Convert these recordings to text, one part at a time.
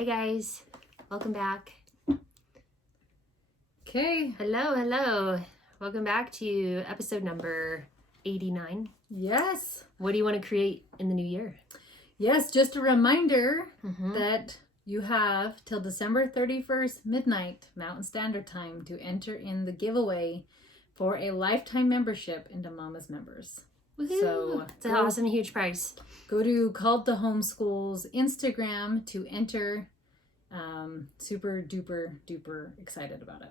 Hey guys, welcome back. Okay. Hello. Welcome back to episode number 89. Yes. What do you want to create in the new year? Yes, just a reminder that you have till December 31st, midnight, Mountain Standard Time, to enter in the giveaway for a lifetime membership into Mama's Members. Woohoo! So it's an awesome, huge prize. Go to Called to Homeschool's Instagram to enter. Super duper excited about it.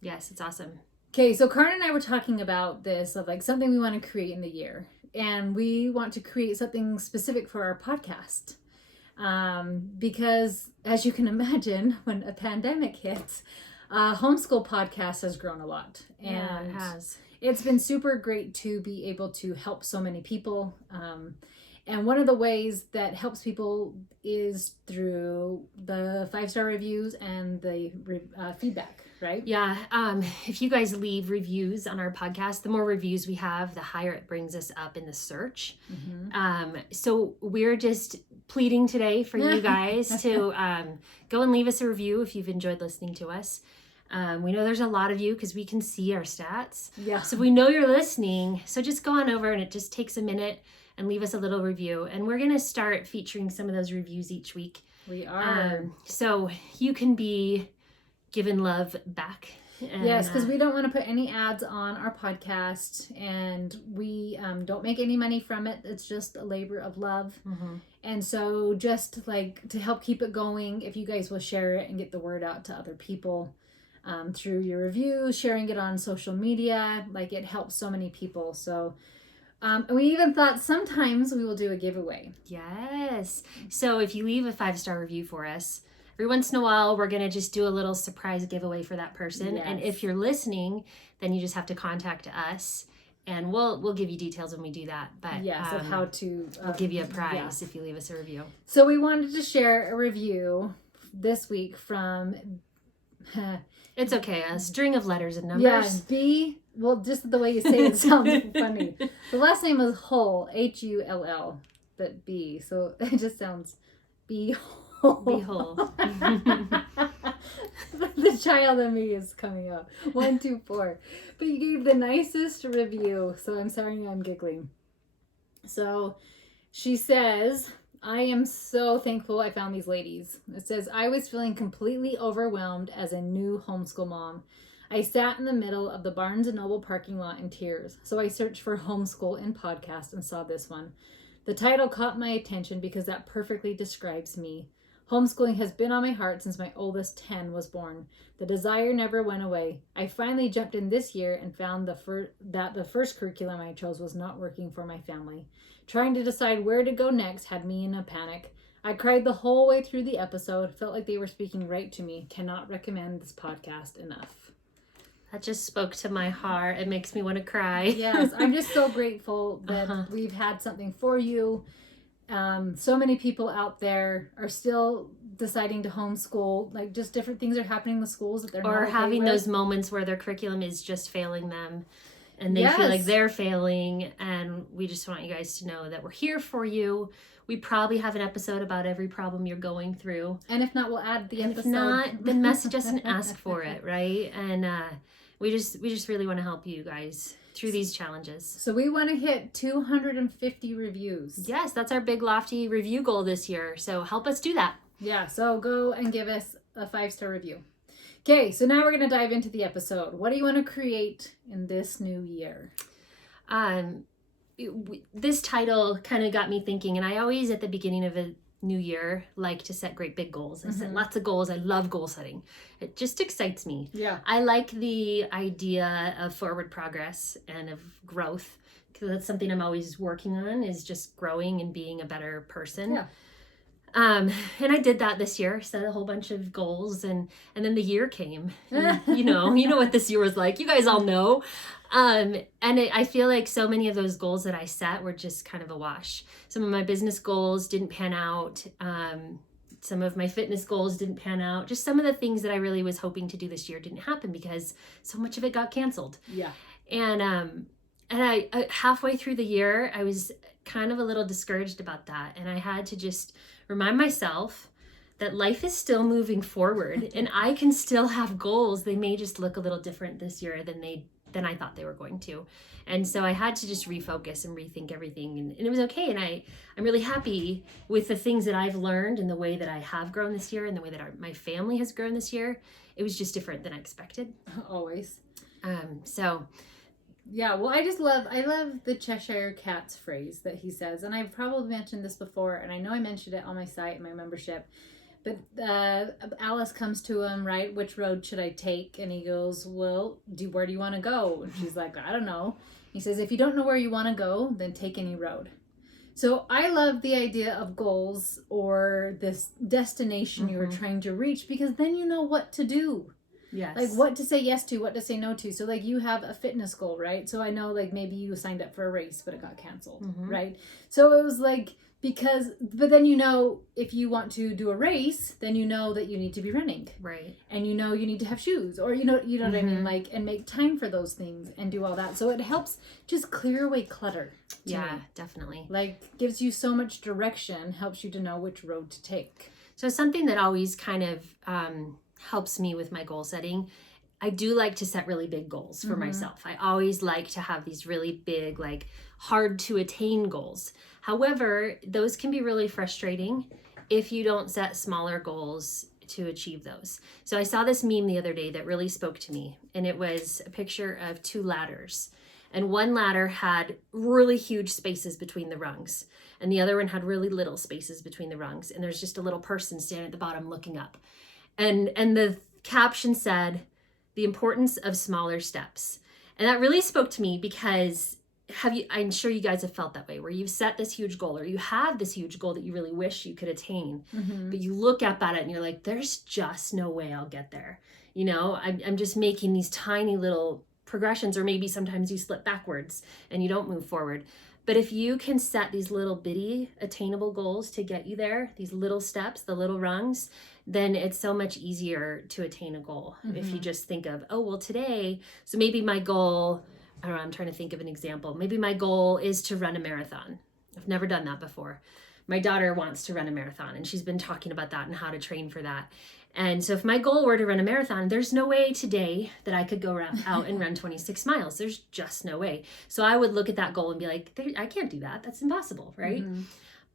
Yes, it's awesome. Okay, so Karin and I were talking about this of like something we want to create in the year. And we want to create something specific for our podcast. Because as you can imagine, when a pandemic hits, homeschool podcast has grown a lot. And yeah, it has. It's been super great to be able to help so many people. And one of the ways that helps people is through the 5-star reviews and the feedback, right? Yeah. If you guys leave reviews on our podcast, the more reviews we have, the higher it brings us up in the search. So we're just pleading today for you guys to go and leave us a review if you've enjoyed listening to us. We know there's a lot of you because we can see our stats. Yeah. So we know you're listening. So just go on over and it just takes a minute and leave us a little review. And we're going to start featuring some of those reviews each week. We are. So you can be given love back. And, yes, because we don't want to put any ads on our podcast. And we don't make any money from it. It's just a labor of love. And so just like to help keep it going, if you guys will share it and get the word out to other people through your reviews, sharing it on social media, like it helps so many people. So we even thought sometimes we will do a giveaway. Yes. So if you leave a 5-star review for us, every once in a while, we're going to just do a little surprise giveaway for that person. Yes. And if you're listening, then you just have to contact us and we'll give you details when we do that. But yes, of how to... we'll give you a prize if you leave us a review. So we wanted to share a review this week from... It's okay. A string of letters and numbers. Yeah, well, just the way you say it sounds funny. The last name is Hull, Hull, but B. So it just sounds B-Hull. B-Hull. The child in me is coming up. 1, 2, 4. But you gave the nicest review, so I'm sorry I'm giggling. So she says... I am so thankful I found these ladies. It says, I was feeling completely overwhelmed as a new homeschool mom. I sat in the middle of the Barnes & Noble parking lot in tears. So I searched for homeschool in podcast and saw this one. The title caught my attention because that perfectly describes me. Homeschooling has been on my heart since my oldest 10 was born. The desire never went away. I finally jumped in this year and found that the first curriculum I chose was not working for my family. Trying to decide where to go next had me in a panic. I cried the whole way through the episode, felt like they were speaking right to me. Cannot recommend this podcast enough. That just spoke to my heart. It makes me want to cry. Yes, I'm just so grateful that we've had something for you. So many people out there are still deciding to homeschool. Like just different things are happening in the schools that they're not okay having with. Those moments where their curriculum is just failing them. And they feel like they're failing, and we just want you guys to know that we're here for you. We probably have an episode about every problem you're going through. And if not, we'll add the episode. If not, then message us and ask for it, right? And we just really want to help you guys through these challenges. So we want to hit 250 reviews. Yes, that's our big lofty review goal this year. So help us do that. Yeah, so go and give us a 5-star review. Okay, so now we're going to dive into the episode. What do you want to create in this new year? This title kind of got me thinking, and I always at the beginning of a new year like to set great big goals. I set lots of goals. I love goal setting. It just excites me. Yeah. I like the idea of forward progress and of growth, because that's something I'm always working on, is just growing and being a better person. Yeah. And I did that this year, set a whole bunch of goals, and then the year came. And, you know what this year was like. You guys all know. I feel like so many of those goals that I set were just kind of a wash. Some of my business goals didn't pan out. Some of my fitness goals didn't pan out. Just some of the things that I really was hoping to do this year didn't happen because so much of it got canceled. Yeah. And I halfway through the year, I was kind of a little discouraged about that. And I had to just remind myself that life is still moving forward and I can still have goals. They may just look a little different this year than I thought they were going to. And so I had to just refocus and rethink everything, and it was okay. And I'm really happy with the things that I've learned and the way that I have grown this year and the way that my family has grown this year. It was just different than I expected. Always. So yeah, well, I love the Cheshire Cat's phrase that he says, and I've probably mentioned this before, and I know I mentioned it on my site, my membership, but Alice comes to him, right? Which road should I take? And he goes, well, where do you want to go? And she's like, I don't know. He says, if you don't know where you want to go, then take any road. So I love the idea of goals or this destination you were trying to reach, because then you know what to do. yes. Like what to say yes to, what to say no to. So like you have a fitness goal, right? So I know like maybe you signed up for a race, but it got canceled, right? So it was like, but then you know, if you want to do a race, then you know that you need to be running. Right. And you know you need to have shoes, or you know what I mean? Like, and make time for those things and do all that. So it helps just clear away clutter. Yeah, definitely. Like gives you so much direction, helps you to know which road to take. So something that always kind of helps me with my goal setting, I do like to set really big goals for myself. I always like to have these really big, like hard to attain goals. However, those can be really frustrating if you don't set smaller goals to achieve those. So I saw this meme the other day that really spoke to me, and it was a picture of two ladders. And one ladder had really huge spaces between the rungs, and the other one had really little spaces between the rungs. And there's just a little person standing at the bottom looking up. And the caption said, the importance of smaller steps. And that really spoke to me because I'm sure you guys have felt that way, where you've set this huge goal, or you have this huge goal that you really wish you could attain, but you look up at it and you're like, there's just no way I'll get there. You know, I'm just making these tiny little progressions, or maybe sometimes you slip backwards and you don't move forward. But if you can set these little bitty attainable goals to get you there, these little steps, the little rungs, then it's so much easier to attain a goal. If you just think of, oh, well, today, so maybe my goal, I don't know, I'm trying to think of an example. Maybe my goal is to run a marathon. I've never done that before. My daughter wants to run a marathon, and she's been talking about that and how to train for that. And so if my goal were to run a marathon, there's no way today that I could go out and run 26 miles. There's just no way. So I would look at that goal and be like, I can't do that. That's impossible, right?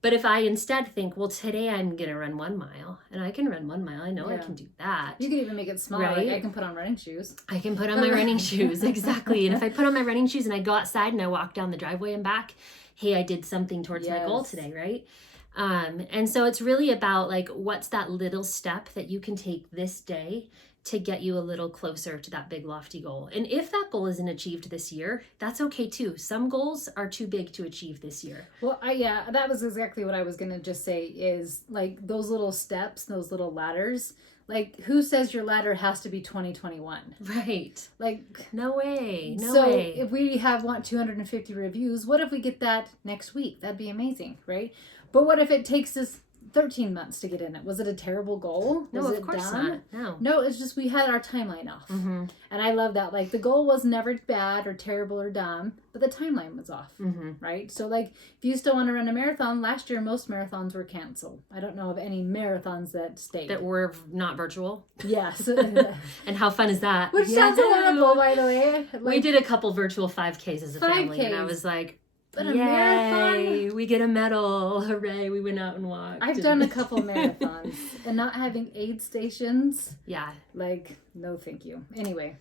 But if I instead think, well, today I'm going to run 1 mile, and I can run 1 mile. I know I can do that. You can even make it smaller. Right? Like I can put on running shoes. I can put on my running shoes. Exactly. And if I put on my running shoes and I go outside and I walk down the driveway and back, hey, I did something towards my goal today, right? And so it's really about like, what's that little step that you can take this day to get you a little closer to that big lofty goal. And if that goal isn't achieved this year, that's okay too. Some goals are too big to achieve this year. Well, that was exactly what I was going to just say, is like those little steps, those little ladders. Like, who says your ladder has to be 2021? Right. Like, no way. So if we want 250 reviews, what if we get that next week? That'd be amazing, right? But what if it takes us 13 months to get in it? Was it a terrible goal? No, was of course not. No, it's just we had our timeline off. And I love that. Like, the goal was never bad or terrible or dumb, but the timeline was off, right? So, like, if you still want to run a marathon, last year most marathons were canceled. I don't know of any marathons that stayed. That were not virtual? Yes. And how fun is that? Which sounds horrible, by the way. Like, we did a couple virtual 5Ks as a family, and I was like, but a marathon? We get a medal. Hooray, we went out and walked. I've done a couple marathons, and not having aid stations. Yeah. Like, no thank you. Anyway.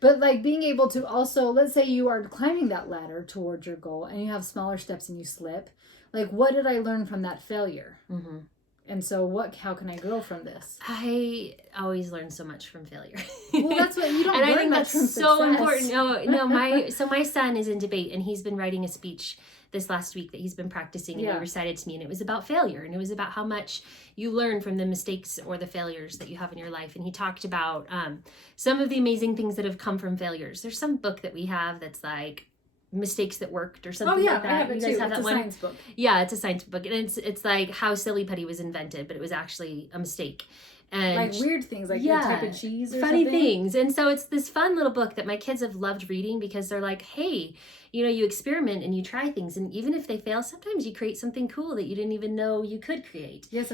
But like being able to also, let's say you are climbing that ladder towards your goal and you have smaller steps and you slip. Like, what did I learn from that failure? And so how can I grow from this? I always learn so much from failure. Well, that's what you don't learn. And I think that's so important. No, my son is in debate, and he's been writing a speech this last week that he's been practicing, and he recited to me, and it was about failure, and it was about how much you learn from the mistakes or the failures that you have in your life. And he talked about some of the amazing things that have come from failures. There's some book that we have that's like Mistakes That Worked or something like that. I have it you guys too. have It's that a one? science book. Yeah, it's a science book, and it's like how silly putty was invented, but it was actually a mistake. And like weird things, like yeah, the type of cheese or funny something. things. And so it's this fun little book that my kids have loved reading because they're like, hey, you know, you experiment and you try things, and even if they fail, sometimes you create something cool that you didn't even know you could create. Yes.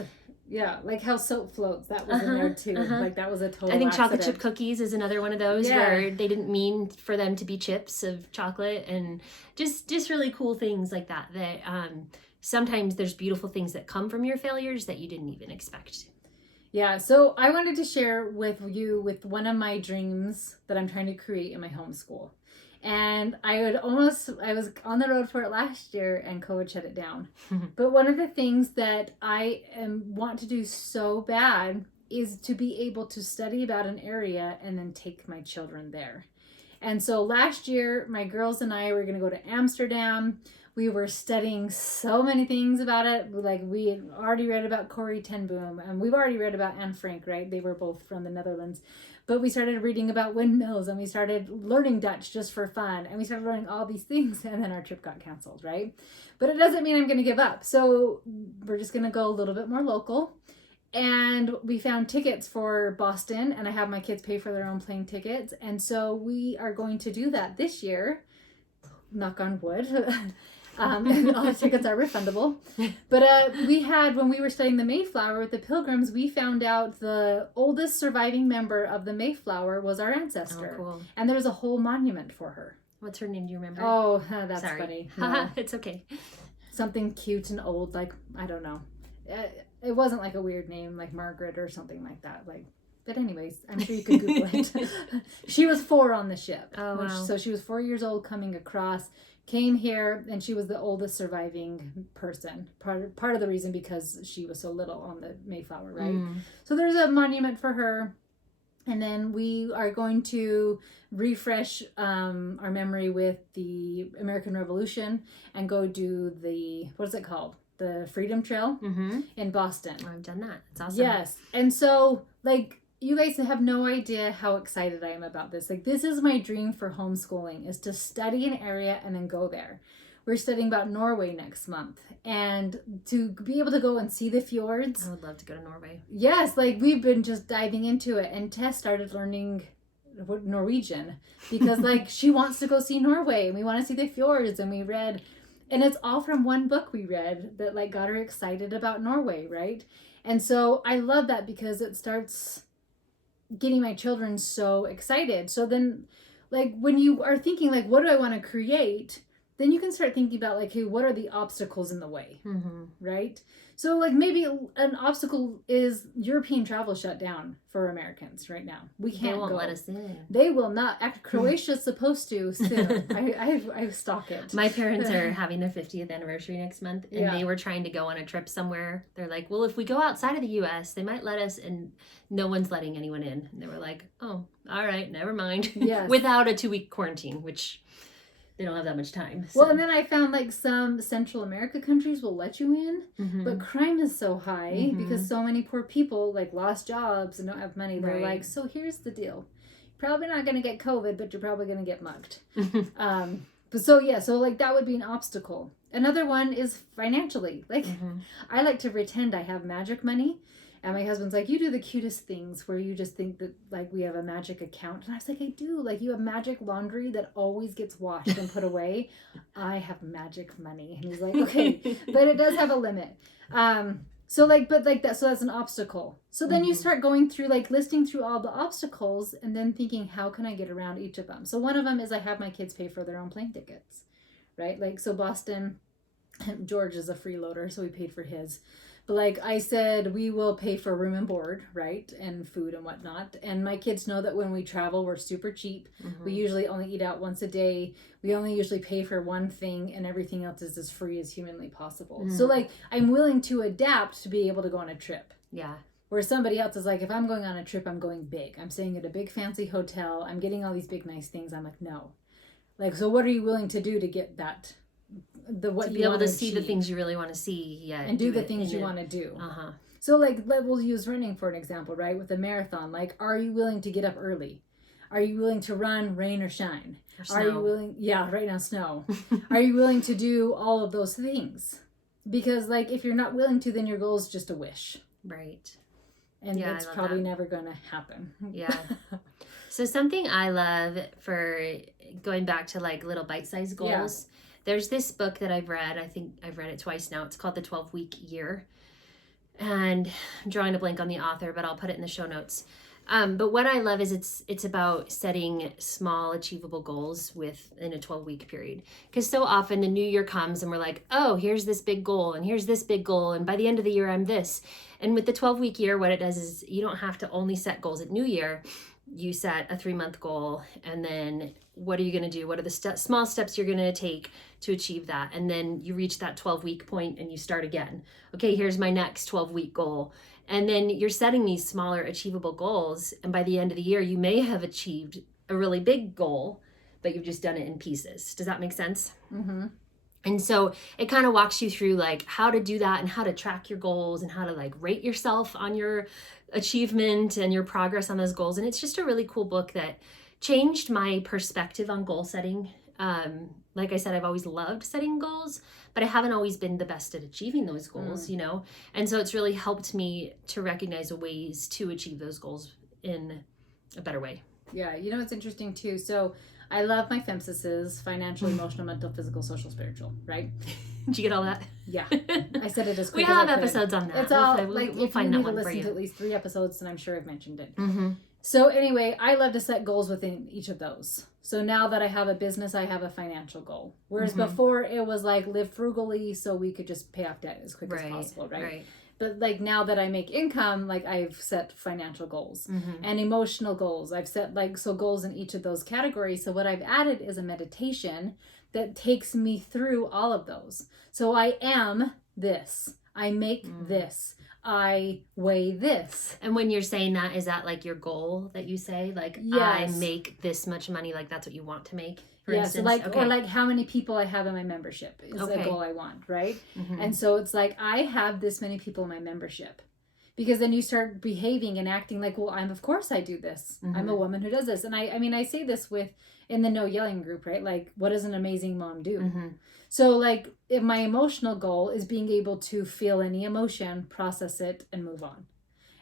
Yeah, like how soap floats, that was in there too. Like that was a total I think accident. chocolate chip cookies is another one of those where they didn't mean for them to be chips of chocolate, and just really cool things like that sometimes there's beautiful things that come from your failures that you didn't even expect. Yeah, so I wanted to share with you with one of my dreams that I'm trying to create in my homeschool. And I was on the road for it last year and COVID shut it down. But one of the things that I want to do so bad is to be able to study about an area and then take my children there. And so last year, my girls and I were going to go to Amsterdam. We were studying so many things about it. Like we had already read about Corrie ten Boom, and we've already read about Anne Frank, right? They were both from the Netherlands. But we started reading about windmills, and we started learning Dutch just for fun, and we started learning all these things, and then our trip got canceled, right? But it doesn't mean I'm going to give up. So we're just going to go a little bit more local. And we found tickets for Boston, and I have my kids pay for their own plane tickets. And so we are going to do that this year. Knock on wood. And all the tickets are refundable. But when we were studying the Mayflower with the Pilgrims, we found out the oldest surviving member of the Mayflower was our ancestor. Oh, cool. And there's a whole monument for her. What's her name? Do you remember? Oh, that's Sorry. funny. No. It's okay. Something cute and old, like, I don't know. It wasn't like a weird name like Margaret or something like that. But anyways, I'm sure you could Google it. She was 4 on the ship. Oh, wow. So she was 4 years old coming across, came here, and she was the oldest surviving person. Part of the reason because she was so little on the Mayflower, right? So there's a monument for her. And then we are going to refresh our memory with the American Revolution and go do what is it called? The Freedom Trail in Boston. Oh, I've done that. It's awesome. Yes. And so, you guys have no idea how excited I am about this. This is my dream for homeschooling, is to study an area and then go there. We're studying about Norway next month. And to be able to go and see the fjords. I would love to go to Norway. Yes, we've been just diving into it. And Tess started learning Norwegian because, she wants to go see Norway. And we want to see the fjords. And we read... And it's all from one book we read that got her excited about Norway, right? And so I love that because it starts getting my children so excited. So then when you are thinking what do I want to create, then you can start thinking about hey, what are the obstacles in the way, right? So maybe an obstacle is European travel shut down for Americans right now. We can't go. They won't let us in. They will not. Croatia's supposed to soon. I stalk it. My parents are having their 50th anniversary next month, and they were trying to go on a trip somewhere. They're like, well, if we go outside of the U.S., they might let us, and no one's letting anyone in. And they were like, oh, all right, never mind. Yes. Without a 2-week quarantine, which... they don't have that much time. So. Well, and then I found some Central America countries will let you in, but crime is so high because so many poor people lost jobs and don't have money. They're so here's the deal. You're probably not going to get COVID, but you're probably going to get mugged. So that would be an obstacle. Another one is financially. I like to pretend I have magic money. And my husband's like, you do the cutest things where you just think that we have a magic account. And I was like, I do. You have magic laundry that always gets washed and put away. I have magic money. And he's like, okay, but it does have a limit. So that's an obstacle. So then you start going through listing through all the obstacles and then thinking, how can I get around each of them? So one of them is I have my kids pay for their own plane tickets, right? So Boston, George is a freeloader, so we paid for his. But I said, we will pay for room and board, right? And food and whatnot. And my kids know that when we travel, we're super cheap. We usually only eat out once a day. We only usually pay for one thing, and everything else is as free as humanly possible. So I'm willing to adapt to be able to go on a trip. Yeah. Where somebody else is if I'm going on a trip, I'm going big. I'm staying at a big fancy hotel. I'm getting all these big nice things. I'm like, no. So what are you willing to do to get that? To be able to see the things you really want to see, and do the things you want to do. So we'll use running for an example, right? With a marathon, are you willing to get up early? Are you willing to run rain or shine? Or snow. Are you willing? Yeah, right now snow. Are you willing to do all of those things? Because if you're not willing to, then your goal is just a wish. Right. And Yeah, that's I love probably that. never going to happen. Yeah. So something I love for going back to like little bite-sized goals, there's this book that I've read. I think I've read it twice now. It's called The 12-Week Year. And I'm drawing a blank on the author, but I'll put it in the show notes. But what I love is it's about setting small achievable goals in a 12-week period. Because so often the new year comes and we're like, oh, here's this big goal and here's this big goal. And by the end of the year, I'm this. And with the 12-week year, what it does is you don't have to only set goals at New Year. You set a 3-month goal, and then what are you going to do? What are the small steps you're going to take to achieve that? And then you reach that 12-week point and you start again. Okay, here's my next 12-week goal. And then you're setting these smaller achievable goals. And by the end of the year, you may have achieved a really big goal, but you've just done it in pieces. Does that make sense? Mm-hmm. And so it kind of walks you through like how to do that and how to track your goals and how to like rate yourself on your achievement and your progress on those goals. And it's just a really cool book that changed my perspective on goal setting. Like I said, I've always loved setting goals, but I haven't always been the best at achieving those goals, you know? And so it's really helped me to recognize ways to achieve those goals in a better way. Yeah, you know, it's interesting too. So I love my FEMSIS's financial, emotional, mental, physical, social, spiritual, right? Did you get all that? Yeah. I said it as quick We as have I could. episodes on that. It's all, we'll if find you that need to one for listen you. to at least 3 episodes, then I'm sure I've mentioned it. Mm-hmm. So anyway, I love to set goals within each of those. So now that I have a business, I have a financial goal. Whereas before it was like live frugally so we could just pay off debt as quick as possible, right? But like now that I make income, like I've set financial goals and emotional goals. I've set goals in each of those categories. So what I've added is a meditation that takes me through all of those. So I am this. I make this. I weigh this. And when you're saying that, is that like your goal that you say? Like, yes. I make this much money, like that's what you want to make? For instance? Or like how many people I have in my membership is a goal I want, right? And so it's like, I have this many people in my membership. Because then you start behaving and acting like, well, of course I do this. I'm a woman who does this. And I mean, I say this in the no yelling group, right? Like, what does an amazing mom do? So like, if my emotional goal is being able to feel any emotion, process it, and move on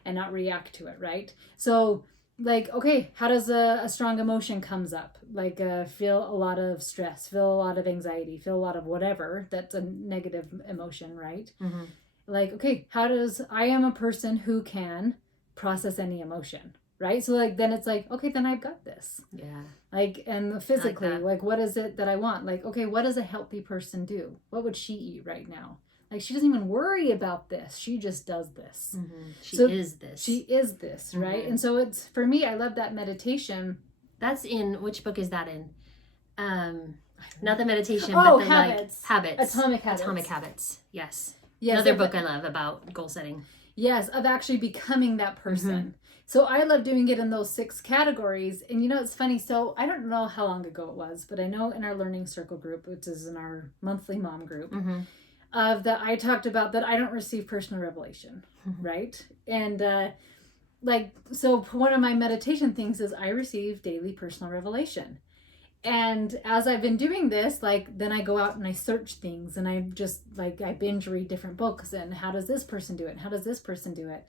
and not react to it, right? So like, okay, how does a strong emotion comes up? Like feel a lot of stress, feel a lot of anxiety, feel a lot of whatever. That's a negative emotion, right? Like, okay, I am a person who can process any emotion, right? So like, then it's like, okay, then I've got this. Yeah. Like, and physically, like what is it that I want? Like, okay, what does a healthy person do? What would she eat right now? Like, she doesn't even worry about this. She just does this. She is this. She is this, right? And so it's, for me, I love that meditation. That's in, which book is that in? Not the meditation, but the Habits. Habits. Atomic Habits. Atomic Habits, yes. Yes, another book I love about goal setting. Yes, of actually becoming that person. So I love doing it in those 6 categories. And you know, it's funny. So I don't know how long ago it was, but I know in our Learning Circle group, which is in our monthly mom group, that I talked about that I don't receive personal revelation, right? And so one of my meditation things is I receive daily personal revelation. And as I've been doing this, like, then I go out and I search things and I just like, I binge read different books and how does this person do it? And how does this person do it?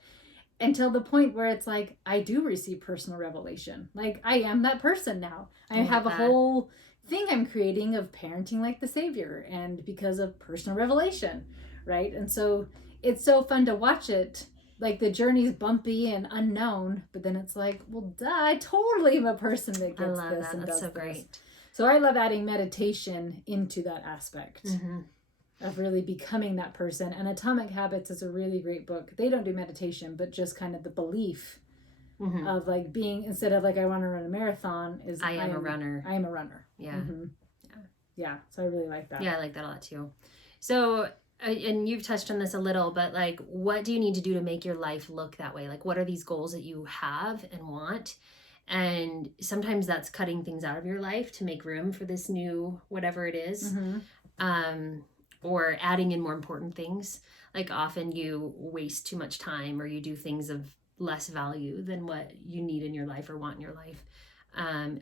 Until the point where it's like, I do receive personal revelation. Like, I am that person now. I have a whole thing I'm creating of parenting like the Savior, and because of personal revelation, right? And so it's so fun to watch it. Like, the journey's bumpy and unknown, but then it's like, well, duh, I totally am a person that gets this and does this. Great. So I love adding meditation into that aspect of really becoming that person. And Atomic Habits is a really great book. They don't do meditation, but just kind of the belief of like being, instead of like, I want to run a marathon, is I am a runner. I am a runner. Yeah. Yeah. So I really like that. Yeah, I like that a lot too. So, and you've touched on this a little, but like, what do you need to do to make your life look that way? Like, what are these goals that you have and want? And sometimes that's cutting things out of your life to make room for this new, whatever it is, or adding in more important things. Like, often you waste too much time or you do things of less value than what you need in your life or want in your life.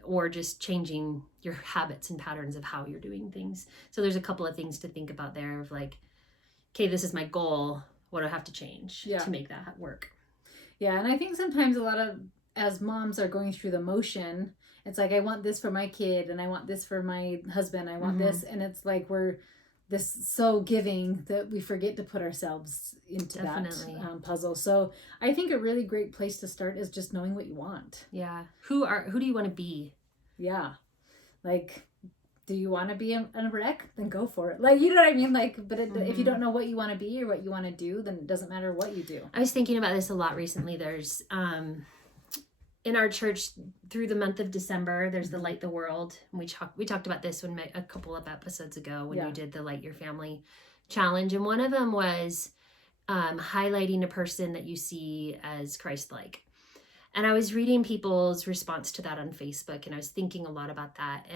Or just changing your habits and patterns of how you're doing things. So there's a couple of things to think about there of like, okay, this is my goal. What do I have to change to make that work? Yeah, and I think sometimes as moms are going through the motion, it's like, I want this for my kid, and I want this for my husband, I want this, and it's like we're this so giving that we forget to put ourselves into Definitely. that puzzle. So I think a really great place to start is just knowing what you want. Yeah. Who do you want to be? Yeah. Like, do you want to be a wreck? Then go for it. Like, you know what I mean? Like, but if you don't know what you want to be or what you want to do, then it doesn't matter what you do. I was thinking about this a lot recently. There's in our church through the month of December, there's the Light the World. And we talked about this a couple of episodes ago when you did the Light Your Family challenge. And one of them was highlighting a person that you see as Christ-like. And I was reading people's response to that on Facebook, and I was thinking a lot about that.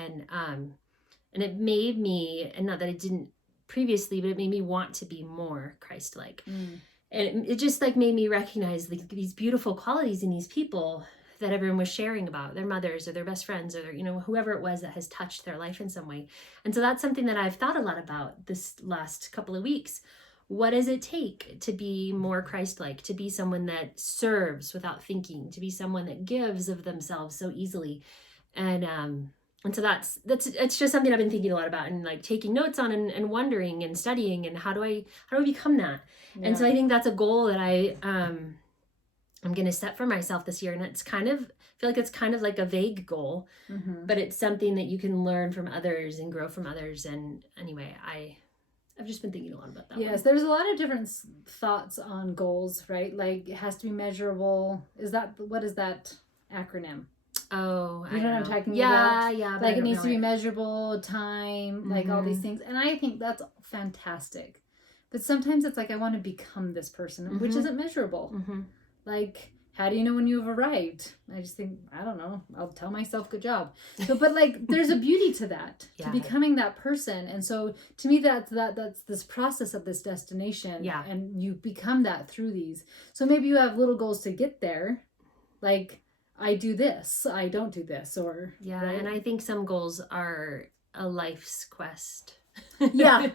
And it made me, and not that I didn't previously, but it made me want to be more Christ-like. And it just like made me recognize these beautiful qualities in these people that everyone was sharing about, their mothers or their best friends or their, whoever it was that has touched their life in some way. And so that's something that I've thought a lot about this last couple of weeks. What does it take to be more Christ-like, to be someone that serves without thinking, to be someone that gives of themselves so easily? And so it's just something I've been thinking a lot about, and like taking notes on and wondering and studying, and how do I become that? Yeah. And so I think that's a goal that I'm going to set for myself this year. And it's I feel like it's kind of like a vague goal, but it's something that you can learn from others and grow from others. And anyway, I've just been thinking a lot about that. Yes, there's a lot of different thoughts on goals, right? Like, it has to be measurable. What is that acronym? Oh, you know what I'm talking about? Yeah. Like, it needs to be measurable, time, like all these things. And I think that's fantastic. But sometimes it's like, I want to become this person, which isn't measurable. Like, how do you know when you have arrived? I just think, I don't know. I'll tell myself, good job. So, but like, there's a beauty to that, to becoming that person. And so to me, that's this process of this destination. Yeah. And you become that through these. So maybe you have little goals to get there. Like, I do this, I don't do this, or. Yeah. Right? And I think some goals are a life's quest. Yeah.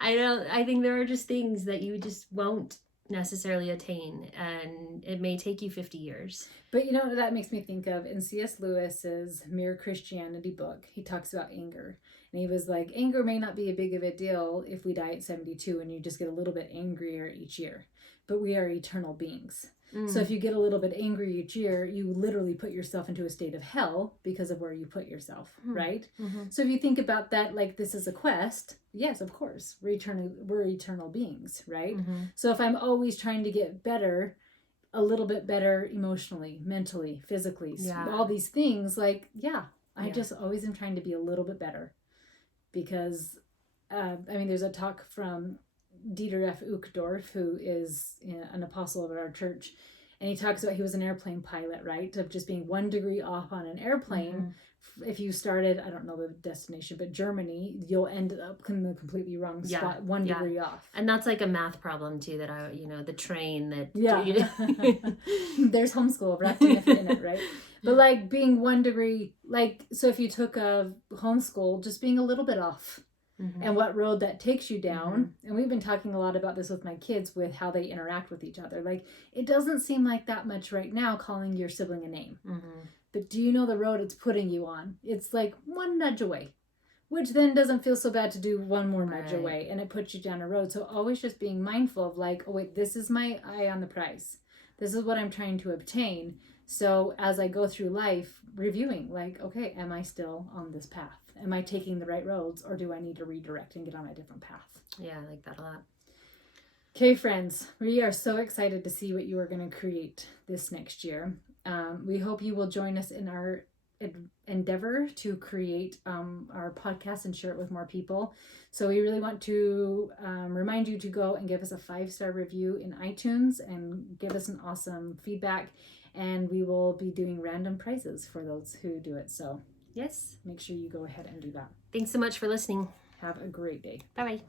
I think there are just things that you just won't necessarily attain, and it may take you 50 years. But you know what that makes me think of? In C.S. Lewis's Mere Christianity book, he talks about anger. And he was like, anger may not be a big of a deal if we die at 72 and you just get a little bit angrier each year. But we are eternal beings. So if you get a little bit angry each year, you literally put yourself into a state of hell because of where you put yourself, right? So if you think about that, like, this is a quest, yes, of course, we're eternal beings, right? So if I'm always trying to get better, a little bit better emotionally, mentally, physically, all these things, like, I just always am trying to be a little bit better. Because, there's a talk from Dieter F. Uchtdorf, who is an apostle of our church, and he talks about, he was an airplane pilot, right? Of just being 1 degree off on an airplane. If you started, I don't know the destination, but Germany, you'll end up in the completely wrong spot, 1 degree off. And that's like a math problem too, that the train that. There's homeschool wrapped in it, right? But like being 1 degree, like, so if you took a homeschool, just being a little bit off. And what road that takes you down. And we've been talking a lot about this with my kids, with how they interact with each other. Like, it doesn't seem like that much right now calling your sibling a name. But do you know the road it's putting you on? It's like 1 nudge away, which then doesn't feel so bad to do 1 more nudge away, and it puts you down a road. So always just being mindful of like, oh wait, this is my eye on the prize. This is what I'm trying to obtain. So as I go through life, reviewing, like, okay, am I still on this path? Am I taking the right roads, or do I need to redirect and get on a different path? Yeah, I like that a lot. Okay, friends, we are so excited to see what you are going to create this next year. We hope you will join us in our endeavor to create our podcast and share it with more people. So we really want to remind you to go and give us a 5-star review in iTunes and give us an awesome feedback. And we will be doing random prizes for those who do it. So yes, make sure you go ahead and do that. Thanks so much for listening. Have a great day. Bye-bye.